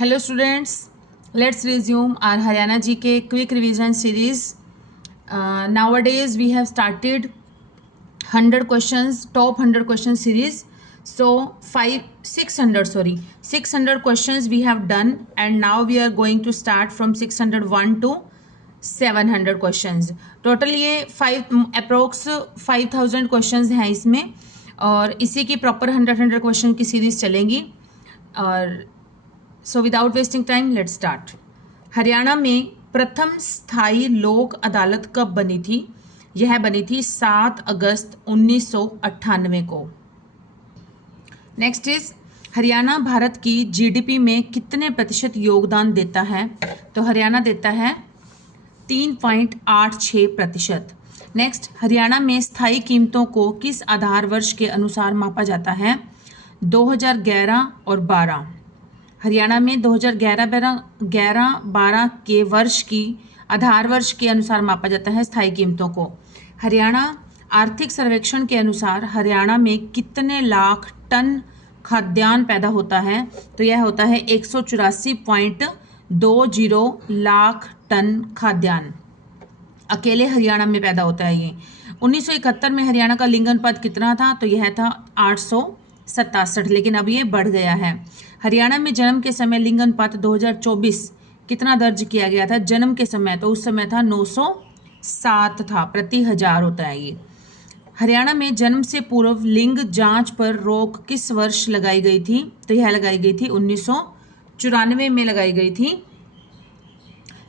Hello students, let's resume our Haryana GK quick revision series. Nowadays we have started 100 questions, top 100 question series. So 600 questions we have done, and now we are going to start from 601 to 700 questions. Total ये approx 5000 questions हैं इसमें, और इसी की proper 100 question की series चलेंगी. और so without wasting time let's start. Haryana में प्रथम स्थायी लोक अदालत कब बनी थी? यह बनी थी 7 अगस्त 1998 को. नेक्स्ट इज हरियाणा भारत की जीडीपी में कितने प्रतिशत योगदान देता है? तो हरियाणा देता है 3.86%. नेक्स्ट, हरियाणा में स्थायी कीमतों को किस आधार वर्ष के अनुसार मापा जाता है? 2011 और 12. हरियाणा में 2011-12 के वर्ष की आधार वर्ष के अनुसार मापा जाता है स्थायी कीमतों को. हरियाणा आर्थिक सर्वेक्षण के अनुसार हरियाणा में कितने लाख टन खाद्यान्न पैदा होता है? तो यह होता है 184.20 लाख टन खाद्यान्न अकेले हरियाणा में पैदा होता है. ये 1971 में हरियाणा का लिंग अनुपात कितना था? तो यह था 867, लेकिन अब ये बढ़ गया है. हरियाणा में जन्म के समय लिंग अनुपात 2024 कितना दर्ज किया गया था? जन्म के समय तो उस समय था 907 था, प्रति 1000 होता है ये. हरियाणा में जन्म से पूर्व लिंग जांच पर रोक किस वर्ष लगाई गई थी? तो यह लगाई गई थी 1994 में लगाई गई थी.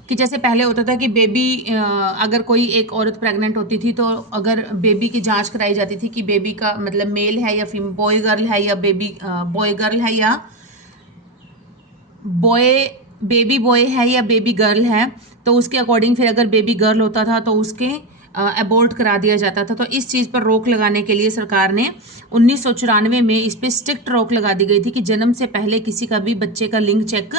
कि जैसे पहले होता था कि बेबी अगर कोई एक औरत प्रेग्नेंट होती थी तो अगर बेबी की जांच कराई जाती थी कि बेबी का मतलब मेल है या बॉय गर्ल है, या बेबी बॉय गर्ल है, या बेबी बॉय है या बेबी गर्ल है, तो उसके अकॉर्डिंग फिर अगर बेबी गर्ल होता था तो उसके अबॉर्ट करा दिया जाता था. तो इस चीज़ पर रोक लगाने के लिए सरकार ने 1994 में इस पर स्ट्रिक्ट रोक लगा दी गई थी कि जन्म से पहले किसी का भी बच्चे का लिंग चेक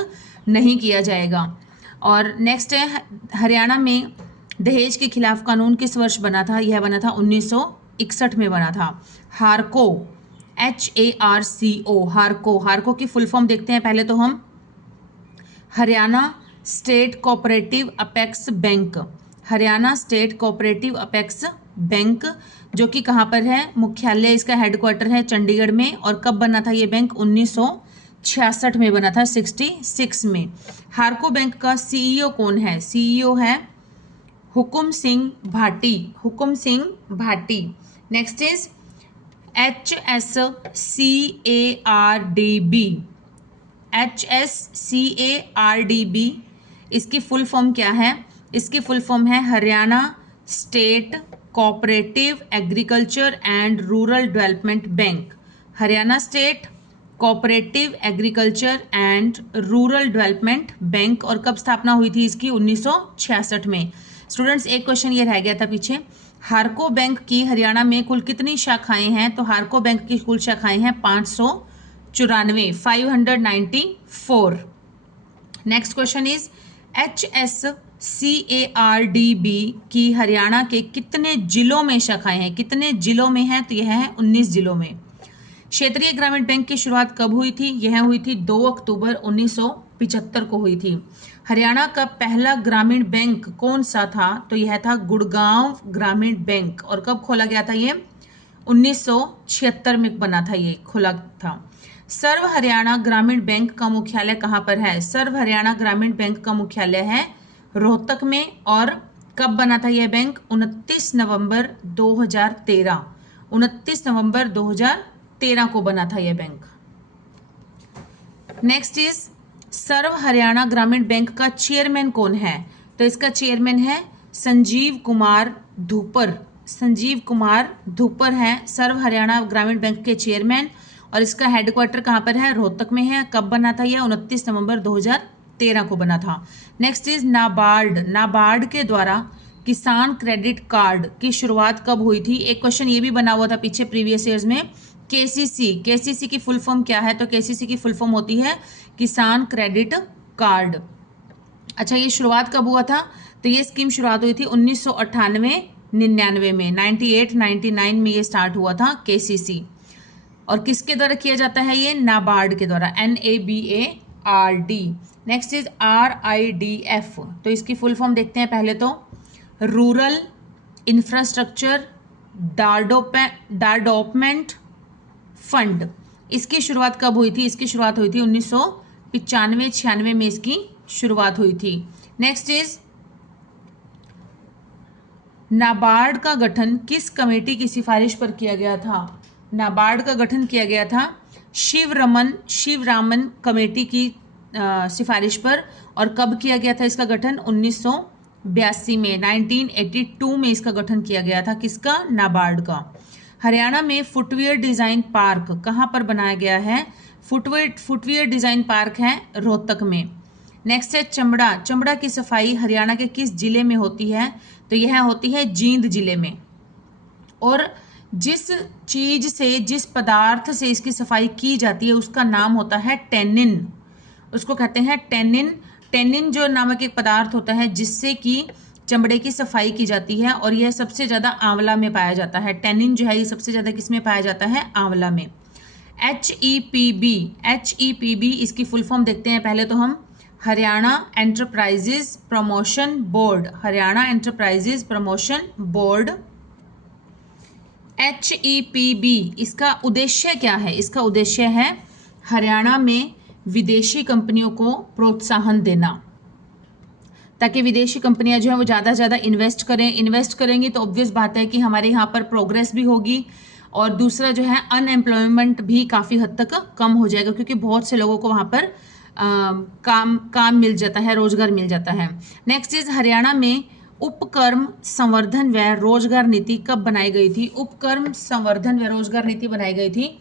नहीं किया जाएगा. और नेक्स्ट है हरियाणा में दहेज के खिलाफ कानून किस वर्ष बना था? यह बना था 1961 में बना था. हारको, HARCO, हारको की फुल फॉर्म देखते हैं पहले तो हम. Haryana state cooperative apex bank. Haryana state cooperative apex bank, जो कि कहाँ पर है? मुख्यालय इसका हेडक्वार्टर है चंडीगढ़ में. और कब बना था ये बैंक? 1966 में बना था, 66 में. हारको बैंक का CEO कौन है? CEO है Hukum Singh Bhati. Next is HSCARDB. इसकी फुल फॉर्म क्या है? इसकी फुल फॉर्म है Haryana state cooperative agriculture and rural development bank. Haryana state cooperative agriculture and rural development bank. और कब स्थापना हुई थी इसकी? 1966 में. स्टूडेंट्स, एक क्वेश्चन ये रह गया था पीछे. हारको बैंक की हरियाणा में कुल कितनी शाखाएं हैं? तो हारको बैंक की कुल शाखाएं हैं 594. नेक्स्ट क्वेश्चन इज HSCARDB की हरियाणा के कितने जिलों में शाखाएं हैं? कितने जिलों में है? तो यह है 19 जिलों में. क्षेत्रीय ग्रामीण बैंक की शुरुआत कब हुई थी? यह हुई थी 2 अक्टूबर 1975 को हुई थी. हरियाणा का पहला ग्रामीण बैंक कौन सा था? तो यह था गुड़गांव ग्रामीण बैंक. और कब खोला गया था ये? 1976 में बना था, ये खोला था. सर्व हरियाणा ग्रामीण बैंक का मुख्यालय कहाँ पर है? सर्व हरियाणा ग्रामीण बैंक का मुख्यालय है रोहतक में. और कब बना था यह बैंक? 29 नवंबर 2013. 29 नवंबर 2013 को बना था यह बैंक. नेक्स्ट इज सर्व हरियाणा ग्रामीण बैंक का चेयरमैन कौन है? तो इसका चेयरमैन है संजीव कुमार धूपर है सर्व हरियाणा ग्रामीण बैंक के चेयरमैन. और इसका हेडक्वार्टर कहाँ पर है? रोहतक में है. कब बना था यह? 29 नवंबर 2013 को बना था. नेक्स्ट इज नाबार्ड के द्वारा किसान क्रेडिट कार्ड की शुरुआत कब हुई थी? एक क्वेश्चन ये भी बना हुआ था पीछे प्रीवियस ईयर्स में. केसीसी की फुल फॉर्म क्या है? तो केसीसी की फुल फॉर्म होती है किसान क्रेडिट कार्ड. अच्छा, ये शुरुआत कब हुआ था? तो ये स्कीम शुरुआत हुई थी 1998-99 में. 98-99 में ये स्टार्ट हुआ था केसीसी. और किसके द्वारा किया जाता है ये? नाबार्ड के द्वारा, NABARD RD। Next is RIDF, तो इसकी फुल फॉर्म देखते हैं पहले तो, रूरल इंफ्रास्ट्रक्चर डेवलपमेंट फंड। इसकी शुरुआत कब हुई थी? इसकी शुरुआत हुई थी 1995-96 में इसकी शुरुआत हुई थी। नेक्स्ट इज नाबार्ड का गठन किस कमेटी की सिफारिश पर किया गया था? नाबार्ड का गठन किया गया था शिवरामन कमेटी की सिफारिश पर। और कब किया गया था इसका गठन? 1982 में, 1982 में इसका गठन किया गया था। किसका? नाबार्ड का। हरियाणा में फुटवियर डिजाइन पार्क कहाँ पर बनाया गया है? फुटवियर डिजाइन पार्क है रोहतक में। नेक्स्ट है चमड़ा की सफाई हरियाणा के किस जिले में होती है? तो यह होती है जींद जिले में। और जिस चीज से, जिस पदार्थ से इसकी सफाई की जाती है उसका नाम होता है टेनिन, उसको कहते हैं टेनिन। टेनिन जो नामक एक पदार्थ होता है जिससे कि चमड़े की सफाई की जाती है, और यह सबसे ज़्यादा आंवला में पाया जाता है। टेनिन जो है ये सबसे ज़्यादा किस में पाया जाता है? आंवला में। HEPB इसकी फुल फॉर्म देखते हैं पहले तो हम, Haryana enterprises promotion board. Haryana enterprises promotion board, HEPB। इसका उद्देश्य क्या है? इसका उद्देश्य है हरियाणा में विदेशी कंपनियों को प्रोत्साहन देना, ताकि विदेशी कंपनियां जो है वो ज़्यादा से ज़्यादा इन्वेस्ट करें। इन्वेस्ट करेंगी तो ऑब्वियस बात है कि हमारे यहाँ पर प्रोग्रेस भी होगी, और दूसरा जो है अनएम्प्लॉयमेंट भी काफ़ी हद तक कम हो जाएगा, क्योंकि बहुत से लोगों को वहाँ पर काम मिल जाता है, रोजगार मिल जाता है। नेक्स्ट इज हरियाणा में उपक्रम संवर्धन व रोजगार नीति कब बनाई गई थी? उपक्रम संवर्धन व रोजगार नीति बनाई गई थी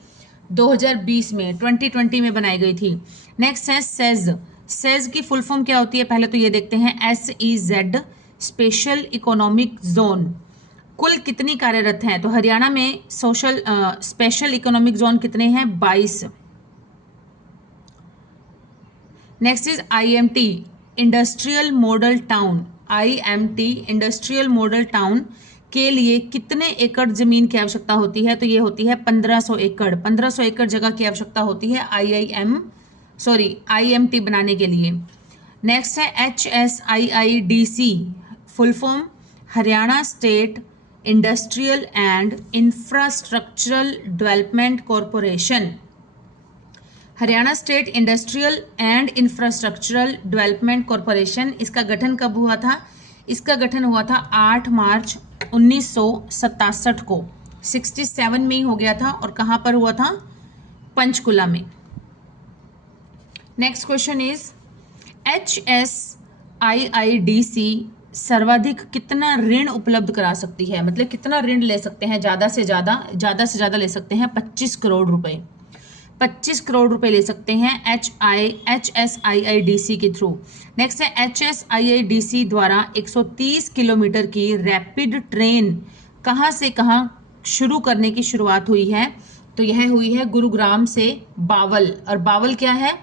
2020 में, 2020 में बनाई गई थी। नेक्स्ट है सेज की फुल फॉर्म क्या होती है? पहले तो ये देखते हैं, SEZ स्पेशल इकोनॉमिक जोन। कुल कितनी कार्यरत हैं? तो हरियाणा में स्पेशल इकोनॉमिक जोन कितने हैं? 22। Next is IMT industrial model town. IMT industrial model town के लिए कितने एकड़ जमीन की आवश्यकता होती है? तो ये होती है 1500 एकड़। 1500 एकड़ जगह की आवश्यकता होती है IMT बनाने के लिए। नेक्स्ट है HSIIDC full form, Haryana state industrial and infrastructural development corporation. Haryana state industrial and infrastructural development corporation, इसका गठन कब हुआ था? इसका गठन हुआ था 8 मार्च 1967 को, 67 में ही हो गया था। और कहाँ पर हुआ था? पंचकुला में। नेक्स्ट क्वेश्चन इज HSIIDC सर्वाधिक कितना ऋण उपलब्ध करा सकती है? मतलब कितना ऋण ले सकते हैं? ज़्यादा से ज़्यादा ले सकते हैं 25 करोड़ रुपए। 25 करोड़ रुपए ले सकते हैं HSIIDC के थ्रू। नेक्स्ट है HSIIDC द्वारा 130 किलोमीटर की रैपिड ट्रेन कहाँ से कहाँ शुरू करने की शुरुआत हुई है? तो यह हुई है गुरुग्राम से बावल। और बावल क्या है?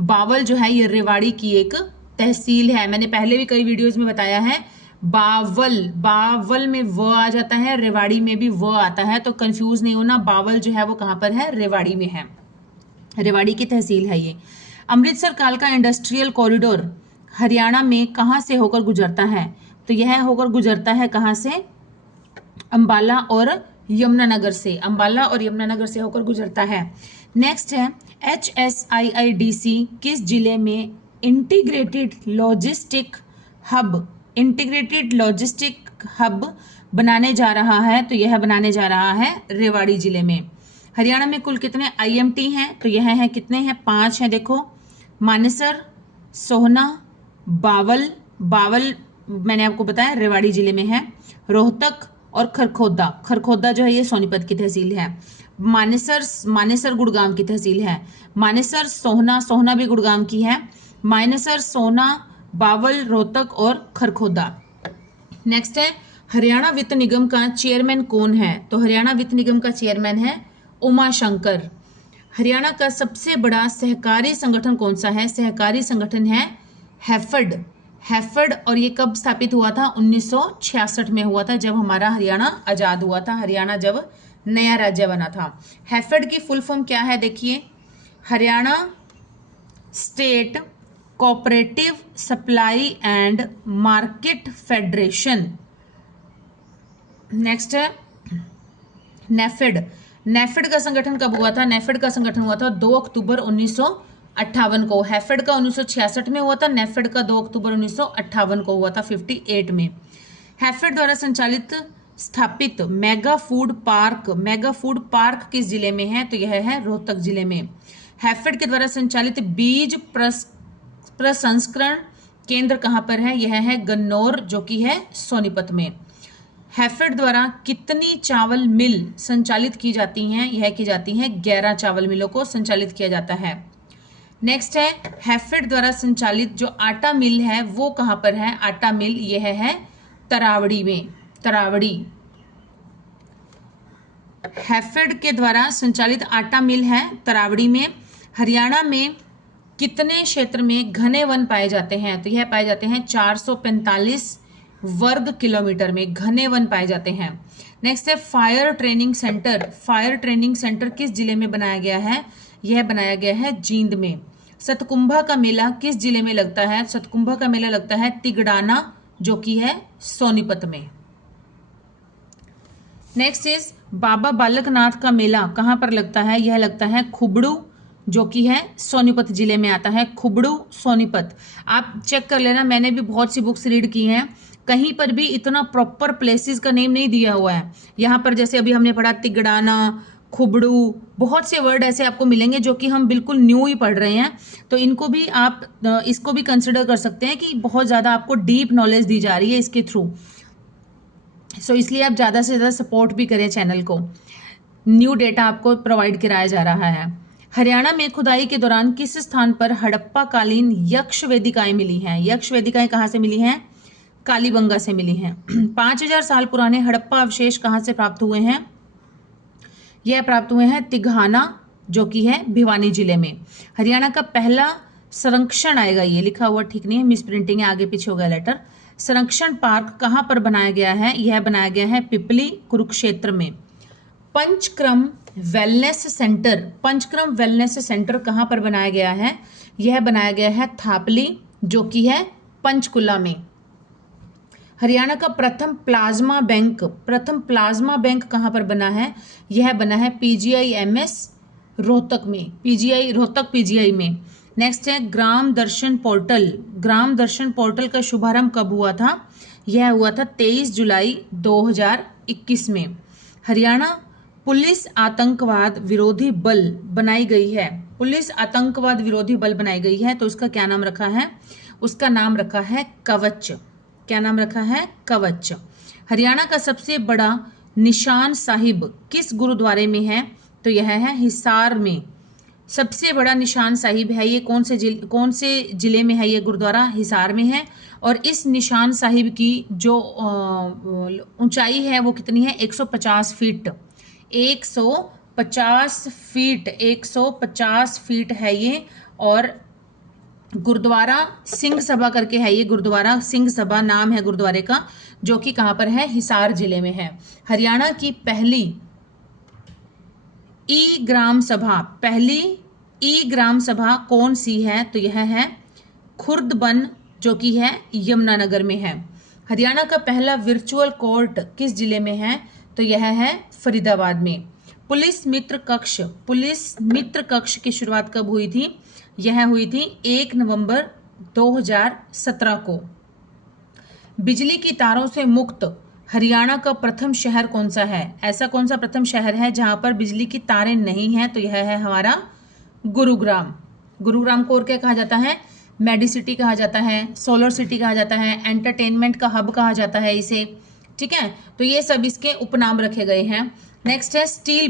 बावल जो है ये रेवाड़ी की एक तहसील है। मैंने पहले भी कई वीडियोस में बताया है, बावल में व आ जाता है, रेवाड़ी में भी व आता है, तो कंफ्यूज नहीं होना। बावल जो है वो कहाँ पर है? रेवाड़ी में है, रेवाड़ी की तहसील है ये। अमृतसर कालका इंडस्ट्रियल कॉरिडोर हरियाणा में कहाँ से होकर गुजरता है? तो यह होकर गुजरता है कहाँ से? अंबाला और यमुनानगर से। अंबाला और यमुनानगर से होकर गुजरता है। नेक्स्ट है HSIIDC किस जिले में इंटीग्रेटेड लॉजिस्टिक हब बनाने जा रहा है? तो यह बनाने जा रहा है रेवाड़ी जिले में। हरियाणा में कुल कितने IMT हैं? तो यह है कितने हैं? 5 हैं। देखो, मानेसर, सोहना, बावल मैंने आपको बताया रेवाड़ी जिले में है, रोहतक और खरखोदा जो है ये सोनीपत की तहसील है। मानेसर गुड़गांव की तहसील है। मानेसर, सोहना भी गुड़गांव की है। मानेसर, सोहना, बावल, रोहतक और खरखोदा। नेक्स्ट है हरियाणा वित्त निगम का चेयरमैन कौन है? तो हरियाणा वित्त निगम का चेयरमैन है उमा शंकर। हरियाणा का सबसे बड़ा सहकारी संगठन कौन सा है? सहकारी संगठन है हैफेड। और ये कब स्थापित हुआ था? 1966 में हुआ था, जब हमारा हरियाणा आज़ाद हुआ था, हरियाणा जब नया राज्य बना था। हैफेड की फुल फॉर्म क्या है? देखिए, Haryana state cooperative supply and market federation. Next है नेफेड। नेफेड का संगठन कब हुआ था? नेफेड का संगठन हुआ था 2 अक्टूबर 1958 को। हैफेड का 1966 में हुआ था, नेफेड का 2 अक्टूबर 1958 को हुआ था, 58 में। हैफेड द्वारा संचालित स्थापित मेगा फूड पार्क किस जिले में है? तो यह है रोहतक जिले में। हैफेड के द्वारा संचालित बीज प्रसंस्करण केंद्र कहाँ पर है? यह है गन्नौर, जो कि है सोनीपत में। हैफेड द्वारा कितनी चावल मिल संचालित की जाती हैं? यह की जाती हैं 11 चावल मिलों को संचालित किया जाता है। नेक्स्ट है हैफेड द्वारा संचालित जो आटा मिल है वो कहाँ पर है? आटा मिल यह है तरावड़ी में। तरावड़ी। हैफेड के द्वारा संचालित आटा मिल है तरावड़ी में। हरियाणा में कितने क्षेत्र में घने वन पाए जाते हैं? तो यह पाए जाते हैं 445 वर्ग किलोमीटर में घने वन पाए जाते हैं। नेक्स्ट है fire training centre. Fire training centre किस जिले में बनाया गया है? यह बनाया गया है जींद में। सतकुंभा का मेला किस जिले में लगता है? सतकुंभा का मेला लगता है तिगड़ाना, जो कि है सोनीपत में। नेक्स्ट इज बाबा बालकनाथ का मेला कहाँ पर लगता है? यह लगता है खुबड़ू, जो कि है सोनीपत जिले में आता है। खुबड़ू सोनीपत। आप चेक कर लेना, मैंने भी बहुत सी बुक्स रीड की हैं, कहीं पर भी इतना प्रॉपर प्लेसेस का नेम नहीं दिया हुआ है। यहाँ पर जैसे अभी हमने पढ़ा तिगड़ाना, खुबड़ू, बहुत से वर्ड ऐसे आपको मिलेंगे जो कि हम बिल्कुल न्यू ही पढ़ रहे हैं, तो इनको भी आप इसको भी कंसिडर कर सकते हैं कि बहुत ज़्यादा आपको डीप नॉलेज दी जा रही है इसके थ्रू। सो इसलिए आप ज़्यादा से ज़्यादा सपोर्ट भी करें चैनल को। न्यू डेटा आपको प्रोवाइड कराया जा रहा है। हरियाणा में खुदाई के दौरान किस स्थान पर हड़प्पा कालीन यक्ष वेदिकाएं मिली हैं? यक्ष वेदिकाएं कहाँ से मिली हैं? कालीबंगा से मिली हैं। 5000 साल पुराने हड़प्पा अवशेष कहाँ से प्राप्त हुए हैं? यह प्राप्त हुए हैं तिघाना, जो कि है भिवानी जिले में। हरियाणा का पहला संरक्षण आएगा, ये लिखा हुआ ठीक नहीं है, मिस प्रिंटिंग है, आगे पीछे हो गया लेटर। संरक्षण पार्क कहाँ पर बनाया गया है? यह बनाया गया है पिपली, कुरुक्षेत्र में। पंचक्रम वेलनेस सेंटर। पंचक्रम वेलनेस सेंटर कहाँ पर बनाया गया है? यह बनाया गया है थापली, जो कि है पंचकुला में। हरियाणा का प्रथम प्लाज्मा बैंक कहाँ पर बना है? यह बना है PGIMS रोहतक में, रोहतक PGI में। नेक्स्ट है ग्राम दर्शन पोर्टल। ग्राम दर्शन पोर्टल का शुभारंभ कब हुआ था? यह हुआ था 23 जुलाई 2021 में। हरियाणा पुलिस आतंकवाद विरोधी बल बनाई गई है। पुलिस आतंकवाद विरोधी बल बनाई गई है, तो उसका क्या नाम रखा है? उसका नाम रखा है कवच। क्या नाम रखा है? कवच। हरियाणा का सबसे बड़ा निशान साहिब किस गुरुद्वारे में है? तो यह है हिसार में। सबसे बड़ा निशान साहिब है ये कौन से जिले में है? ये गुरुद्वारा हिसार में है। और इस निशान साहिब की जो ऊंचाई है वो कितनी है? 150 फीट। 150 फीट है ये। और गुरुद्वारा सिंह सभा करके है ये, गुरुद्वारा सिंह सभा नाम है गुरुद्वारे का, जो कि कहाँ पर है? हिसार जिले में है। हरियाणा की पहली ई ग्राम सभा कौन सी है? तो यह है खुर्दबन, जो कि है यमुनानगर में है। हरियाणा का पहला वर्चुअल कोर्ट किस जिले में है? तो यह है फरीदाबाद में। पुलिस मित्र कक्ष की शुरुआत कब हुई थी? यह हुई थी 1 नवंबर 2017 को। बिजली की तारों से मुक्त हरियाणा का प्रथम शहर कौन सा है? ऐसा कौन सा प्रथम शहर है जहां पर बिजली की तारें नहीं हैं? तो यह है हमारा गुरुग्राम। गुरुग्राम को और क्या कहा जाता है? मेडिसिटी कहा जाता है, सोलर सिटी कहा जाता है, एंटरटेनमेंट का हब कहा जाता है इसे। ठीक है, तो ये सब इसके उपनाम रखे गए हैं। नेक्स्ट है स्टील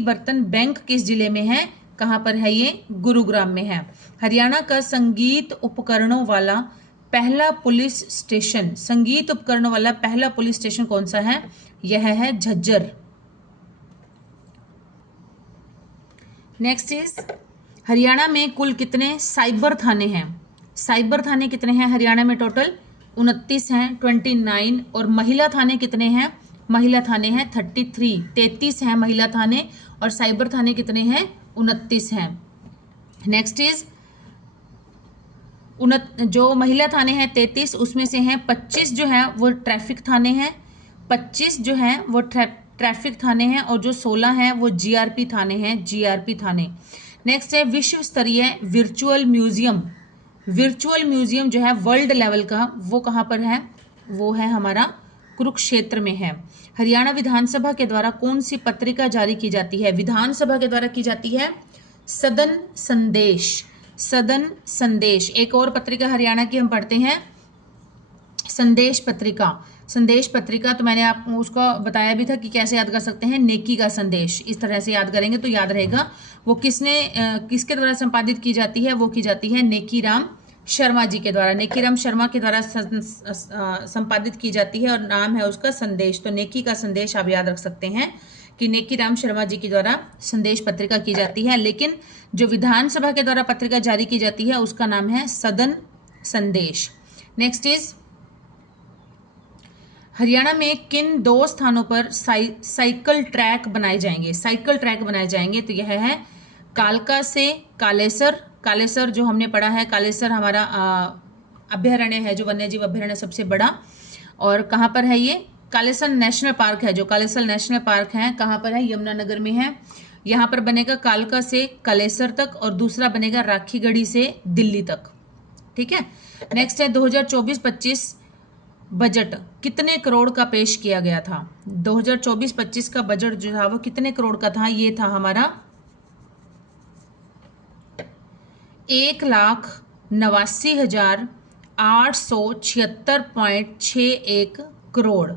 बर्तन बैंक किस जिले में है? कहाँ पर है ये? गुरुग्राम में है। हरियाणा का संगीत उपकरणों वाला पहला पुलिस स्टेशन कौन सा है? यह है झज्जर। नेक्स्ट इज हरियाणा में कुल कितने साइबर थाने हैं? साइबर थाने कितने हैं हरियाणा में? टोटल 29 हैं, 29। और महिला थाने कितने हैं? महिला थाने हैं 33 हैं महिला थाने। और साइबर थाने कितने हैं? 29 हैं। नेक्स्ट इज जो महिला थाने हैं 33, उसमें से हैं 25 जो है वो ट्रैफिक थाने हैं, 25 जो हैं वो ट्रैफिक थाने हैं, और जो 16 हैं वो जीआरपी थाने हैं, जीआरपी थाने। नेक्स्ट है विश्व स्तरीय वर्चुअल म्यूजियम। वर्चुअल म्यूजियम जो है वर्ल्ड लेवल का, वो कहाँ पर है? वो है हमारा कुरुक्षेत्र में है। हरियाणा विधानसभा के द्वारा कौन सी पत्रिका जारी की जाती है? विधानसभा के द्वारा की जाती है सदन संदेश। सदन संदेश। एक और पत्रिका हरियाणा की हम पढ़ते हैं, संदेश पत्रिका। संदेश पत्रिका तो मैंने आपको उसको बताया भी था कि कैसे याद कर सकते हैं, नेकी का संदेश। इस तरह से याद करेंगे तो याद रहेगा। वो किसके द्वारा संपादित की जाती है? वो की जाती है नेकी राम शर्मा जी के द्वारा। नेकी राम शर्मा के द्वारा संपादित की जाती है और नाम है उसका संदेश। तो नेकी का संदेश आप याद रख सकते हैं कि नेकी राम शर्मा जी के द्वारा संदेश पत्रिका की जाती है। लेकिन जो विधानसभा के द्वारा पत्रिका जारी की जाती है उसका नाम है सदन संदेश। नेक्स्ट इज हरियाणा में किन 2 स्थानों पर साइकिल ट्रैक बनाए जाएंगे? साइकिल ट्रैक बनाए जाएंगे तो यह है कालका से कालेसर। कालेसर जो हमने पढ़ा है, कालेसर हमारा अभ्यारण्य है, जो वन्यजीव अभ्यारण्य सबसे बड़ा। और कहाँ पर है ये? कालेसर नेशनल पार्क है। जो कालेसर नेशनल पार्क है कहाँ पर है? यमुनानगर में है। यहाँ पर बनेगा कालका से कालेसर तक, और दूसरा बनेगा राखीगढ़ी से दिल्ली तक। ठीक है। नेक्स्ट है 2024-25 बजट कितने करोड़ का पेश किया गया था? 2024-25 का बजट जो था वो कितने करोड़ का था? ये था हमारा 1,89,876.61 करोड़।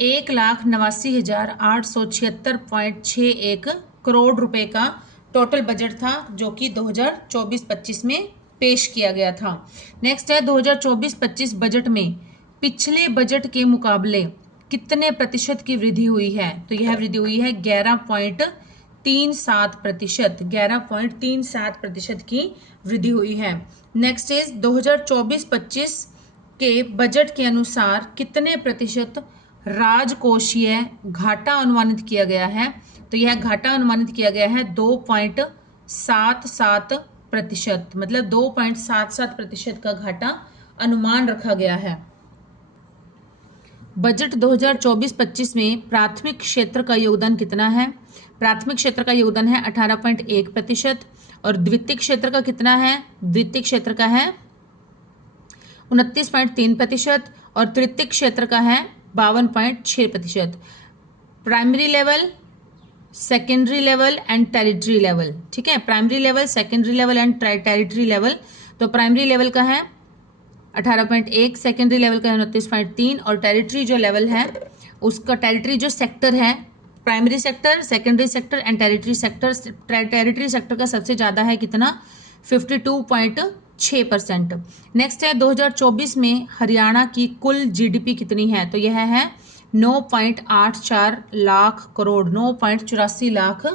1,89,876.61 करोड़ रुपए का टोटल बजट था, जो कि 2024-25 में पेश किया गया था। नेक्स्ट है 2024-25 बजट में पिछले बजट के मुकाबले कितने प्रतिशत की वृद्धि हुई है? तो यह वृद्धि हुई है 11.37%। 11.37% की वृद्धि हुई है। नेक्स्ट इज 2024-25 के बजट के अनुसार कितने प्रतिशत राजकोषीय घाटा अनुमानित किया गया है? तो यह घाटा अनुमानित किया गया है 2.77%। मतलब 2.77% का घाटा अनुमान रखा गया है। बजट 2024-25 में प्राथमिक क्षेत्र का योगदान कितना है? प्राथमिक क्षेत्र का योगदान है 18.1%। और द्वितीय क्षेत्र का कितना है? द्वितीय क्षेत्र का है 29.3%। और तृतीय क्षेत्र का है 52.6%। Primary level, secondary level and territory level. ठीक है, primary level, secondary level and territory level. तो प्राइमरी लेवल का है 18.1, सेकेंडरी लेवल का है 29.3, और टेरिटरी जो लेवल है उसका, टेरिटरी जो सेक्टर है, primary sector, secondary sector and territory sector. Territory sector का सबसे ज़्यादा है कितना? 52.6%। नेक्स्ट है 2024 में हरियाणा की कुल जीडीपी कितनी है? तो यह है 9.84 लाख करोड़, 9.84 लाख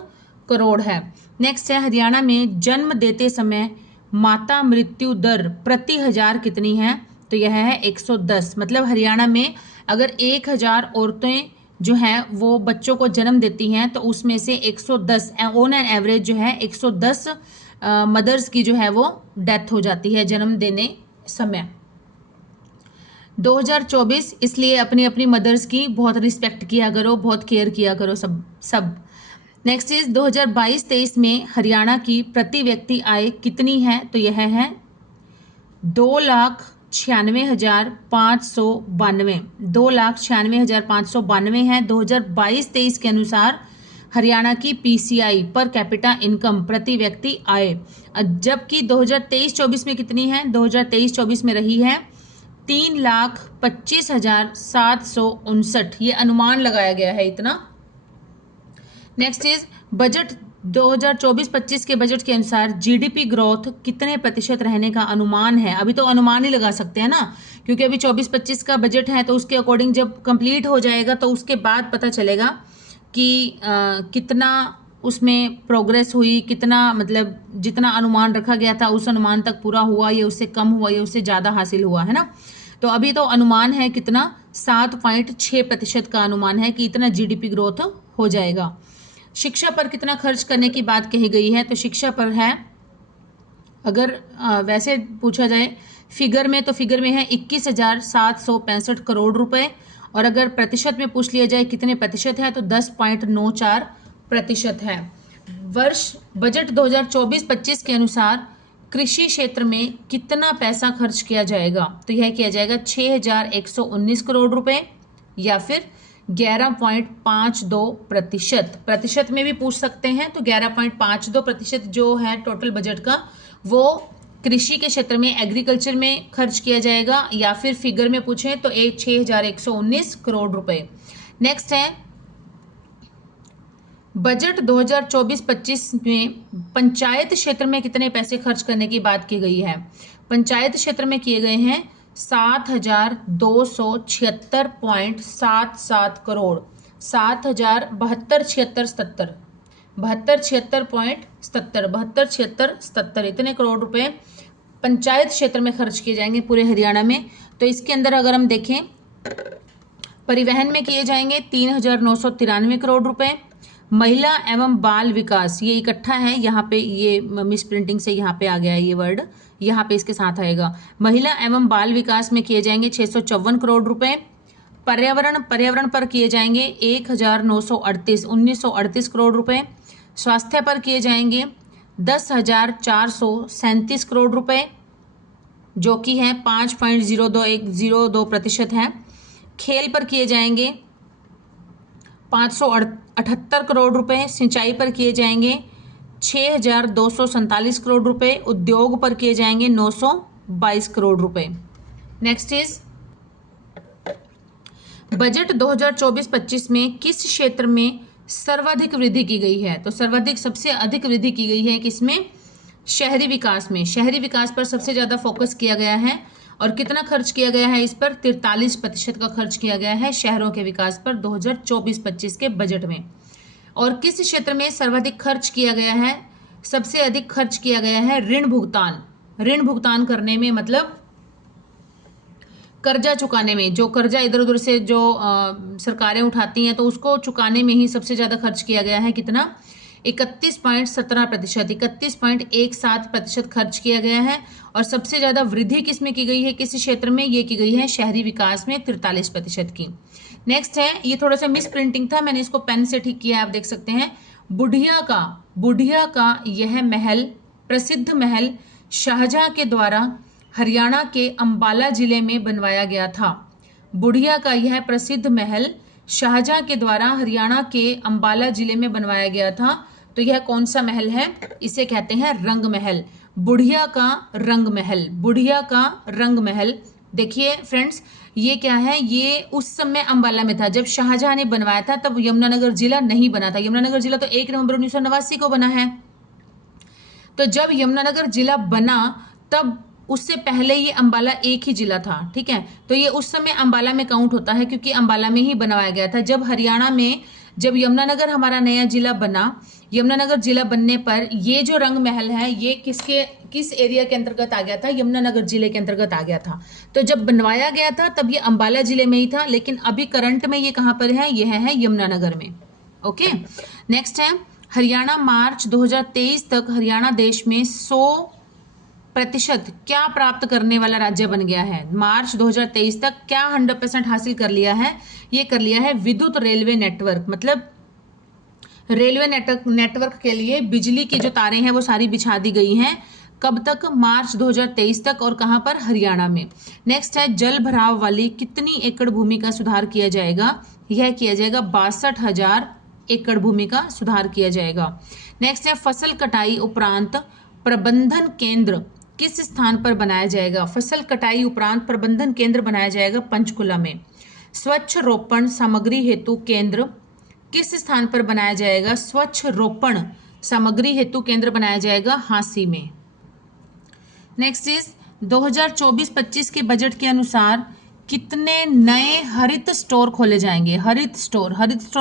करोड़ है। नेक्स्ट है हरियाणा में जन्म देते समय माता मृत्यु दर प्रति 1000 कितनी है? तो यह है 110। मतलब हरियाणा में अगर 1000 औरतें जो हैं वो बच्चों को जन्म देती हैं तो उसमें से 110 ऑन एन एवरेज जो है 110 मदर्स की जो है वो डेथ हो जाती है जन्म देने समय। 2024 इसलिए अपनी अपनी मदर्स की बहुत रिस्पेक्ट किया करो, बहुत केयर किया करो सब। नेक्स्ट इज 2022-23 में हरियाणा की प्रति व्यक्ति आय कितनी है? तो यह है 2,96,592। 2,96,592 है 2022-23 के अनुसार हरियाणा की पीसीआई पर कैपिटा इनकम प्रति व्यक्ति आय। जबकि 2023-24 में कितनी है? 2023-24 में रही है 3,25,759। ये अनुमान लगाया गया है इतना। नेक्स्ट इज बजट 2024-25 के बजट के अनुसार जीडीपी ग्रोथ कितने प्रतिशत रहने का अनुमान है? अभी तो अनुमान ही लगा सकते हैं ना, क्योंकि अभी 24-25 का बजट है, तो उसके अकॉर्डिंग जब कंप्लीट हो जाएगा तो उसके बाद पता चलेगा कि कितना उसमें प्रोग्रेस हुई, कितना मतलब जितना अनुमान रखा गया था उस अनुमान तक पूरा हुआ, या उससे कम हुआ, या उससे ज़्यादा हासिल हुआ, है ना। तो अभी तो अनुमान है कितना? 7.6% का अनुमान है कि इतना जीडीपी ग्रोथ हो जाएगा। शिक्षा पर कितना खर्च करने की बात कही गई है, तो शिक्षा पर है, अगर वैसे पूछा जाए फिगर में, तो फिगर में है 21,765 करोड़ रुपए, और अगर प्रतिशत में पूछ लिया जाए कितने प्रतिशत है, तो 10.94% है। वर्ष बजट 2024-25 के अनुसार कृषि क्षेत्र में कितना पैसा खर्च किया जाएगा, तो यह किया जाएगा 6,119 करोड़ रुपए, या फिर 11.52%। प्रतिशत में भी पूछ सकते हैं, तो 11.52% जो है टोटल बजट का, वो कृषि के क्षेत्र में, एग्रीकल्चर में खर्च किया जाएगा, या फिर फिगर में पूछें तो 6,119 करोड़ रुपए। नेक्स्ट है बजट 2024-25 में पंचायत क्षेत्र में कितने पैसे खर्च करने की बात की गई है। पंचायत क्षेत्र में किए गए हैं 7,276.77 करोड़, 7,072 इतने करोड़ रुपए पंचायत क्षेत्र में खर्च किए जाएंगे पूरे हरियाणा में। तो इसके अंदर अगर हम देखें, परिवहन में किए जाएंगे 3,993 करोड़ रुपए, महिला एवं बाल विकास, ये इकट्ठा है, यहाँ पे ये मिस प्रिंटिंग से यहाँ पे आ गया है ये वर्ड, यहाँ पे इसके साथ आएगा। महिला एवं बाल विकास में किए जाएंगे 654 करोड़ रुपए। पर्यावरण पर किए जाएंगे 1938 करोड़ रुपए। स्वास्थ्य पर किए जाएंगे 10,437 करोड़ रुपए, जो कि है 5.02% है। खेल पर किए जाएंगे 578 करोड़ रुपए। सिंचाई पर किए जाएंगे 6,247 करोड़ रुपए। उद्योग पर किए जाएंगे 922 करोड़ रुपए। नेक्स्ट इज बजट 2024-25 में किस क्षेत्र में सर्वाधिक वृद्धि की गई है, तो सबसे अधिक वृद्धि की गई है किसमें, शहरी विकास में। शहरी विकास पर सबसे ज़्यादा फोकस किया गया है, और कितना खर्च किया गया है इस पर, 43% का खर्च किया गया है शहरों के विकास पर 2024-25 के बजट में। और किस क्षेत्र में सर्वाधिक खर्च किया गया है, सबसे अधिक खर्च किया गया है ऋण भुगतान करने में, मतलब कर्जा चुकाने में। जो कर्जा इधर उधर से जो सरकारें उठाती हैं, तो उसको चुकाने में ही सबसे ज़्यादा खर्च किया गया है। कितना, 31.17%, 31.17% खर्च किया गया है। और सबसे ज़्यादा वृद्धि किस में की गई है, किस क्षेत्र में, ये की गई है शहरी विकास में 43% की। नेक्स्ट है, ये थोड़ा सा मिस प्रिंटिंग था, मैंने इसको पेन से ठीक किया है, आप देख सकते हैं। बुढ़िया का यह महल, प्रसिद्ध महल शाहजहां के द्वारा हरियाणा के अंबाला जिले में बनवाया गया था। बुढ़िया का यह प्रसिद्ध महल शाहजहां के द्वारा हरियाणा के अंबाला जिले में बनवाया गया था। तो यह कौन सा महल है, इसे कहते हैं रंग महल। बुढ़िया का रंग महल। देखिए फ्रेंड्स, ये क्या है, ये उस समय अंबाला में था जब शाहजहां ने बनवाया था, तब यमुनानगर जिला नहीं बना था। यमुनानगर जिला तो 1 नवंबर 1989 को बना है। तो जब यमुनानगर जिला बना, तब उससे पहले ये अंबाला एक ही जिला था, ठीक है। तो ये उस समय अंबाला में काउंट होता है, क्योंकि अंबाला में ही बनवाया गया था। जब हरियाणा में, जब यमुनानगर हमारा नया जिला बना, यमुनानगर जिला बनने पर ये जो रंग महल है, ये किस एरिया के अंतर्गत आ गया था, यमुनानगर जिले के अंतर्गत आ गया था। तो जब बनवाया गया था तब ये अंबाला जिले में ही था, लेकिन अभी करंट में ये कहाँ पर है, ये है यमुनानगर में। ओके, नेक्स्ट है, हरियाणा मार्च 2023 तक हरियाणा देश में 100% क्या प्राप्त करने वाला राज्य बन गया है। मार्च 2023 तक क्या 100% हासिल कर लिया है, ये कर लिया है विद्युत रेलवे नेटवर्क। मतलब रेलवे नेटवर्क के लिए बिजली की जो तारें हैं वो सारी बिछा दी गई हैं। कब तक, मार्च 2023 तक, और कहां पर, हरियाणा में। नेक्स्ट है, जल भराव वाली कितनी एकड़ भूमि का सुधार किया जाएगा, यह किया जाएगा 62,000 एकड़ भूमि का सुधार किया जाएगा। नेक्स्ट है, फसल कटाई उपरांत प्रबंधन केंद्र किस स्थान पर बनाया जाएगा। फसल कटाई उपरांत प्रबंधन केंद्र बनाया जाएगा पंचकुला में। स्वच्छ रोपण सामग्री हेतु केंद्र किस स्थान पर बनाया जाएगा, स्वच्छ रोपण सामग्री हेतु केंद्र बनाया जाएगा हांसी में। नेक्स्ट इज 2024-25 के बजट के अनुसार कितने नए हरित स्टोर खोले जाएंगे। हरित स्टोर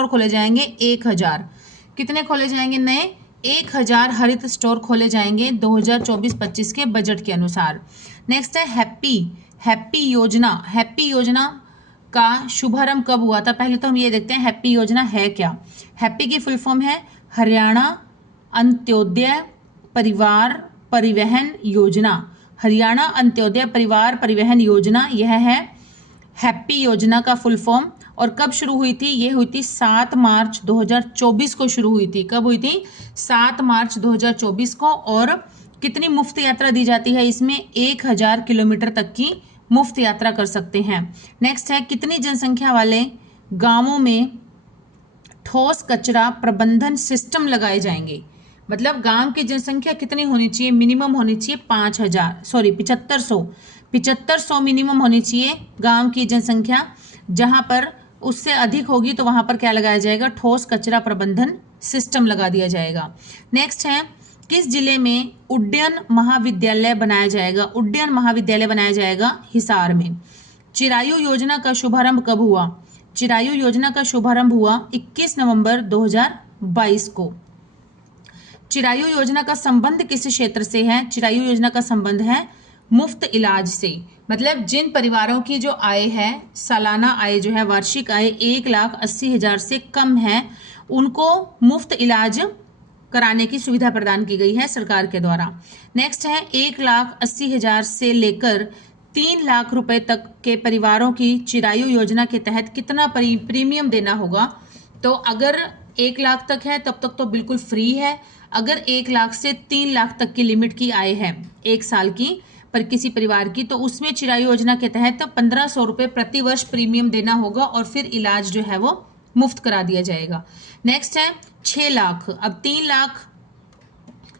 खोले जाएंगे 1000। कितने खोले जाएंगे, नए 1000 हरित स्टोर खोले जाएंगे 2024-25 के बजट के अनुसार। नेक्स्ट है, हैप्पी योजना का शुभारंभ कब हुआ था। पहले तो हम ये देखते हैं हैप्पी योजना है क्या। हैप्पी की फुल फॉर्म है हरियाणा अंत्योदय परिवार परिवहन योजना। हरियाणा अंत्योदय परिवार परिवहन योजना, यह है हैप्पी योजना का फुल फॉर्म। और कब शुरू हुई थी? ये हुई थी 7 मार्च 2024 को शुरू हुई थी। कब हुई थी? 7 मार्च 2024 को। और कितनी मुफ्त यात्रा दी जाती है इसमें? 1000 किलोमीटर तक की मुफ्त यात्रा कर सकते हैं। नेक्स्ट है, कितनी जनसंख्या वाले गांवों में ठोस कचरा प्रबंधन सिस्टम लगाए जाएंगे? मतलब गांव की जनसंख्या कितनी होनी चाहिए? मिनिमम होनी चाहिए 7500 मिनिमम होनी चाहिए गांव की जनसंख्या। जहां पर उससे अधिक होगी तो वहां पर क्या लगाया जाएगा? ठोस कचरा प्रबंधन सिस्टम लगा दिया जाएगा। नेक्स्ट है, किस जिले में उड्डयन महाविद्यालय बनाया जाएगा? उड्डयन महाविद्यालय बनाया जाएगा हिसार में। चिरायु योजना का शुभारंभ कब हुआ? चिरायु योजना का शुभारंभ हुआ 21 नवंबर 2022 को। चिरायु योजना का संबंध किस क्षेत्र से है? चिरायु योजना का संबंध है मुफ्त इलाज से। मतलब जिन परिवारों की जो आय है, सालाना आय जो है, वार्षिक आय 1,80,000 से कम है, उनको मुफ्त इलाज कराने की सुविधा प्रदान की गई है सरकार के द्वारा। नेक्स्ट है, 1,80,000 से लेकर 3 लाख रुपए तक के परिवारों की चिरायु योजना के तहत कितना प्रीमियम देना होगा? तो अगर 1 लाख तक है तब तक तो बिल्कुल फ्री है। अगर 1 लाख से 3 लाख तक की लिमिट की आय है 1 साल की पर किसी परिवार की, तो उसमें चिरायु योजना के तहत 1500 रुपये प्रति वर्ष प्रीमियम देना होगा और फिर इलाज जो है वो मुफ्त करा दिया जाएगा। नेक्स्ट है 6 लाख। अब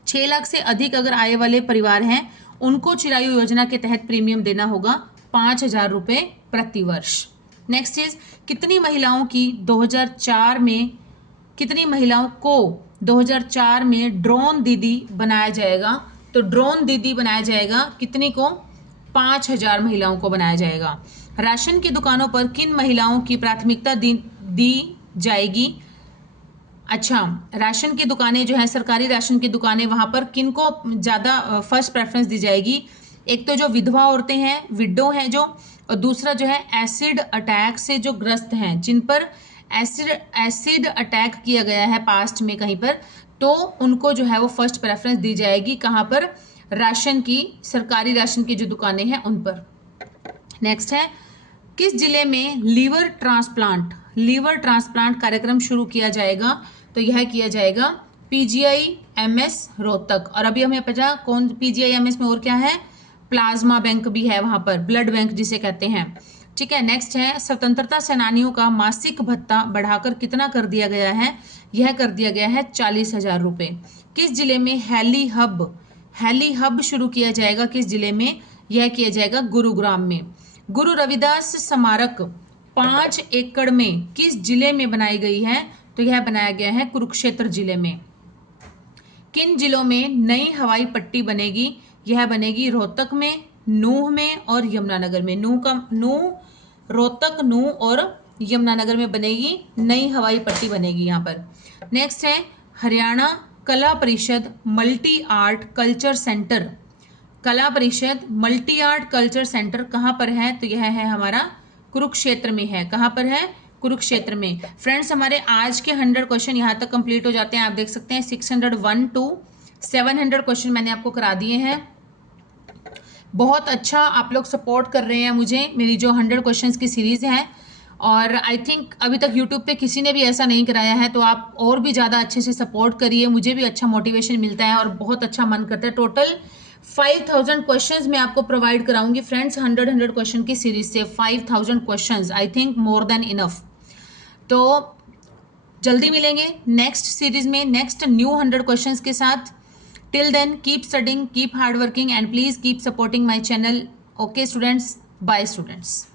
6 लाख से अधिक अगर आय वाले परिवार हैं, उनको चिरायु योजना के तहत प्रीमियम देना होगा 5000 रुपये प्रति वर्ष। नेक्स्ट इज, कितनी महिलाओं को 2004 में ड्रोन दीदी बनाया जाएगा? तो ड्रोन दीदी बनाया जाएगा कितनी को? 5000 महिलाओं को बनाया जाएगा। राशन की दुकानों पर किन महिलाओं की प्राथमिकता दी जाएगी? अच्छा, राशन की दुकानें जो है, सरकारी राशन की दुकानें, वहां पर किन को ज़्यादा फर्स्ट प्रेफरेंस दी जाएगी? एक तो जो विधवा औरतें हैं, विडो हैं जो, और दूसरा जो है एसिड अटैक से जो ग्रस्त हैं, जिन पर एसिड अटैक किया गया है पास्ट में कहीं पर, तो उनको जो है वो फर्स्ट प्रेफरेंस दी जाएगी। कहाँ पर? राशन की, सरकारी राशन की जो दुकानें हैं उन पर। नेक्स्ट है, किस जिले में लीवर ट्रांसप्लांट कार्यक्रम शुरू किया जाएगा? तो यह किया जाएगा PGIMS रोहतक। और अभी हमें पता कौन PGIMS में और क्या है? प्लाज्मा बैंक भी है वहां पर, ब्लड बैंक जिसे कहते हैं। ठीक है। नेक्स्ट है, स्वतंत्रता सेनानियों का मासिक भत्ता बढ़ाकर कितना कर दिया गया है? यह कर दिया गया है 40,000 रुपये। किस जिले में हेली हब शुरू किया जाएगा? किस जिले में? यह किया जाएगा गुरुग्राम में। गुरु रविदास स्मारक 5 एकड़ में किस जिले में बनाई गई है? तो यह बनाया गया है कुरुक्षेत्र जिले में। किन जिलों में नई हवाई पट्टी बनेगी? यह बनेगी रोहतक में, नूह में और यमुनानगर में। रोहतक, नूह और यमुनानगर में बनेगी नई हवाई पट्टी बनेगी यहाँ पर। नेक्स्ट है, हरियाणा कला परिषद मल्टी आर्ट कल्चर सेंटर। कला परिषद मल्टी आर्ट कल्चर सेंटर कहाँ पर है? तो यह है हमारा कुरुक्षेत्र में है। कहाँ पर है? कुरुक्षेत्र में। फ्रेंड्स, हमारे आज के 100 क्वेश्चन यहाँ तक कंप्लीट हो जाते हैं। आप देख सकते हैं 601 to 700 क्वेश्चन मैंने आपको करा दिए हैं। बहुत अच्छा आप लोग सपोर्ट कर रहे हैं मुझे, मेरी जो 100 क्वेश्चंस की सीरीज़ है। और आई थिंक अभी तक यूट्यूब पे किसी ने भी ऐसा नहीं कराया है, तो आप और भी ज़्यादा अच्छे से सपोर्ट करिए, मुझे भी अच्छा मोटिवेशन मिलता है और बहुत अच्छा मन करता है। टोटल 5000 क्वेश्चंस मैं आपको प्रोवाइड कराऊंगी फ्रेंड्स, 100 क्वेश्चन की सीरीज से 5000 questions, I think more than enough. तो जल्दी मिलेंगे नेक्स्ट सीरीज में, नेक्स्ट न्यू 100 क्वेश्चंस के साथ। Till then keep studying, keep hard working and please keep supporting my channel. Okay students, bye students.